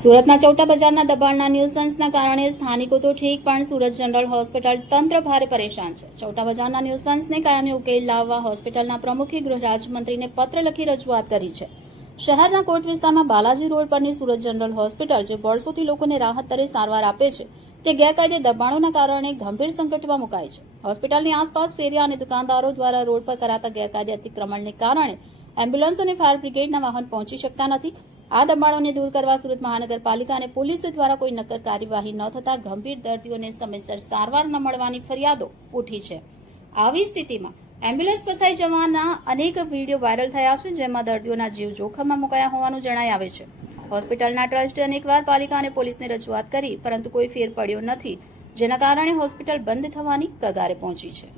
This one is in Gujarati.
સુરતના ચૌટા બજારના દબાણના ન્યુસન્સના કારણે સ્થાનિકો તો ઠીક, પણ સુરત જનરલ હોસ્પિટલ તંત્ર ભારે પરેશાન છે. ચૌટા બજારના ન્યુસન્સને કાયમી ઉકેલ લાવવા હોસ્પિટલના પ્રમુખે ગૃહ રાજ્યમંત્રીને પત્ર લખી રજૂઆત કરી છે. શહેરના કોટ વિસ્તારમાં બાલાજી રોડ પરની સુરત જનરલ હોસ્પિટલ, જે વર્ષોથી લોકોને રાહત દરે સારવાર આપે છે, તે ગેરકાયદે દબાણોના કારણે ગંભીર સંકટમાં મુકાઈ છે. હોસ્પિટલની આસપાસ ફેરિયા અને દુકાનદારો દ્વારા રોડ પર કરાતા ગેરકાયદે અતિક્રમણને કારણે એમ્બ્યુલન્સ અને ફાયર બ્રિગેડના વાહન પહોંચી શકતા નથી. આ દબાણોને દૂર કરવા સુરત મહાનગરપાલિકા અને પોલીસ દ્વારા કોઈ નક્કર કાર્યવાહી ન થતા ગંભીર દર્દીઓને સમયસર સારવાર ન મળવાની ફરિયાદો ઉઠી છે. આવી સ્થિતિમાં એમ્બ્યુલન્સ ફસાઈ જવાના અનેક વિડીયો વાયરલ થયા છે, જેમાં દર્દીઓના જીવ જોખમમાં મુકાયા હોવાનું જણાઈ આવે છે. હોસ્પિટલના ટ્રસ્ટે અનેકવાર પાલિકા અને પોલીસને રજૂઆત કરી, પરંતુ કોઈ ફેર પડ્યો નથી, જેના કારણે હોસ્પિટલ બંધ થવાની કગારે પહોંચી છે.